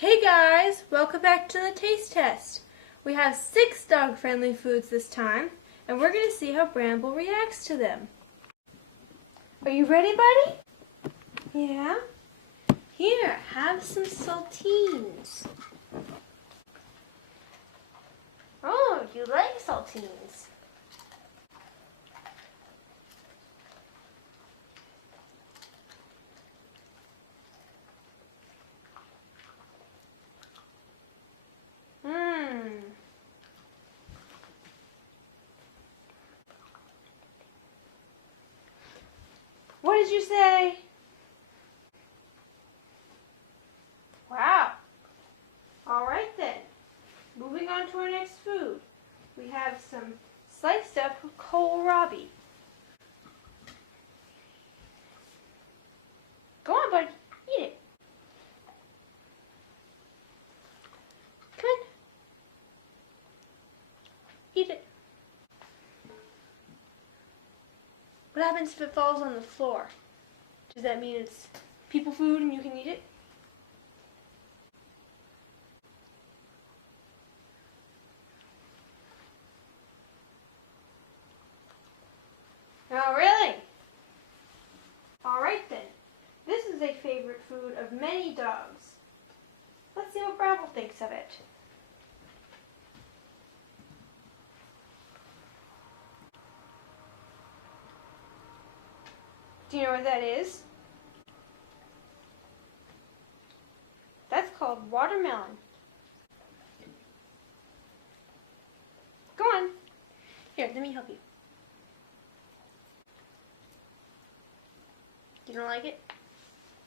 Hey guys, welcome back to the taste test. We have 6 dog-friendly foods this time, and we're going to see how Bramble reacts to them. Are you ready, buddy? Yeah? Here, have some saltines. Oh, you like saltines. What did you say? Wow. All right then. Moving on to our next food. We have some sliced up kohlrabi. Go on, bud. Eat it. Come on. Eat it. What happens if it falls on the floor? Does that mean it's people food and you can eat it? Oh, really? All right then. This is a favorite food of many dogs. Let's see what Bramble thinks of it. Do you know what that is? That's called watermelon. Go on. Here, let me help you. You don't like it?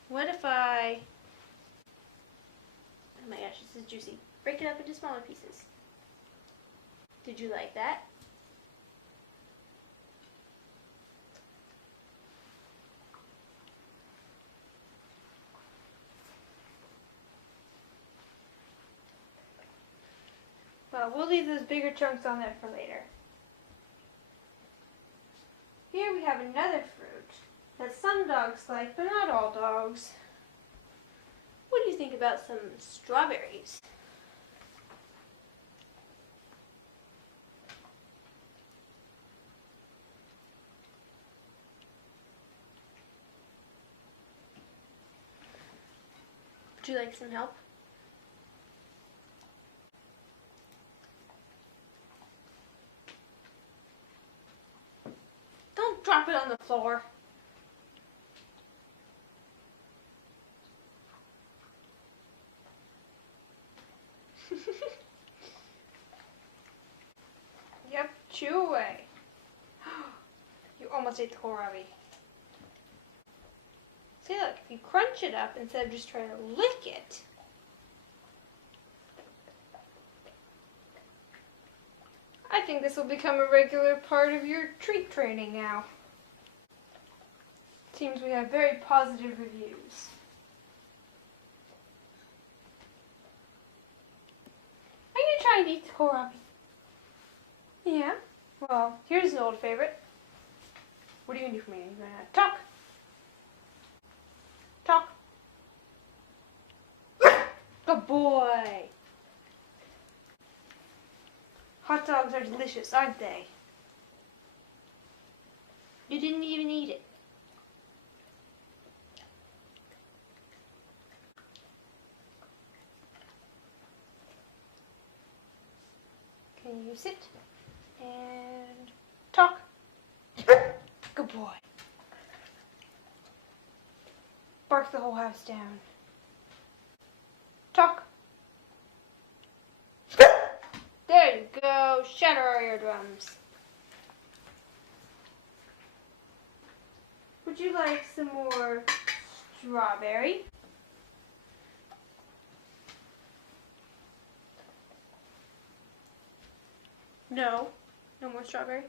What if I... Oh my gosh, this is juicy. Break it up into smaller pieces. Did you like that? Well, we'll leave those bigger chunks on there for later. Here we have another fruit that some dogs like, but not all dogs. What do you think about some strawberries? Would you like some help? Don't drop it on the floor. Yep, chew away. You almost ate the kohlrabi. See, look, if you crunch it up instead of just trying to lick it, I think this will become a regular part of your treat training now. Seems we have very positive reviews. Are you trying to eat the kohlrabi? Yeah? Well, here's an old favorite. What are you going to do for me? You're going to talk. Talk. Good boy. Hot dogs are delicious, aren't they? You didn't even eat it. Can you sit and talk? Good boy. Bark the whole house down. Talk. There you go. Shatter our eardrums. Would you like some more strawberry? No. No more strawberry?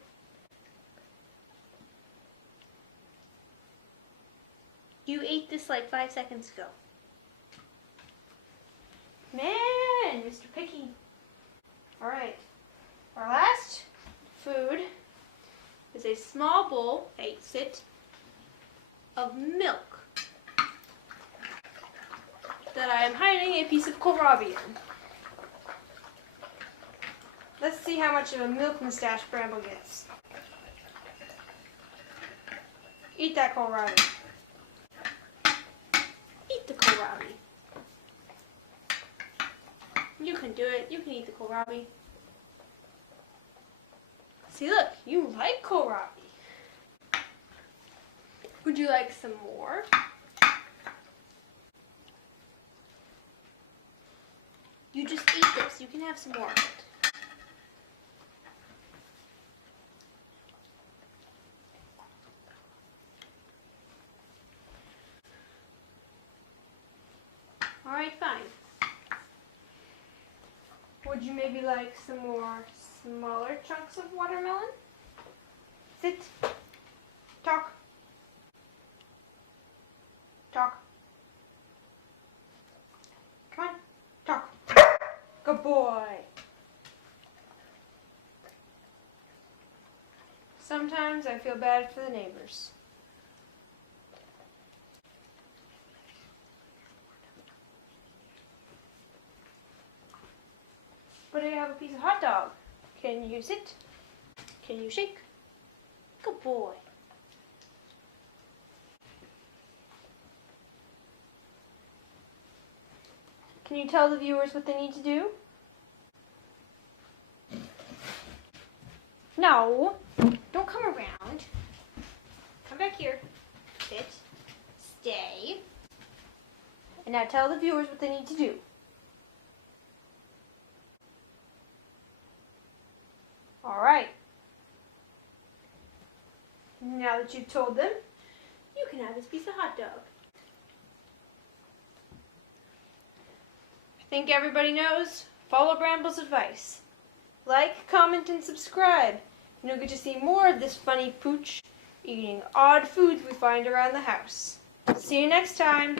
You ate this like 5 seconds ago. Man, Mr. Picky. Alright. Our last food is a small bowl, sit, of milk. The that I am hiding a piece of kohlrabi in. Let's see how much of a milk mustache Bramble gets. Eat that kohlrabi. Eat the kohlrabi. You can do it. You can eat the kohlrabi. See, look, you like kohlrabi. Would you like some more? You just eat this. You can have some more of it. Alright, fine. Would you maybe like some more smaller chunks of watermelon? Sit. Talk. Talk. Come on. Talk. Good boy. Sometimes I feel bad for the neighbors. But I have a piece of hot dog. Can you sit? Can you shake? Good boy. Can you tell the viewers what they need to do? No. Don't come around. Come back here. Sit. Stay. And now tell the viewers what they need to do. Alright. Now that you've told them, you can have this piece of hot dog. I think everybody knows. Follow Bramble's advice. Like, comment, and subscribe. And you'll get to see more of this funny pooch eating odd foods we find around the house. See you next time.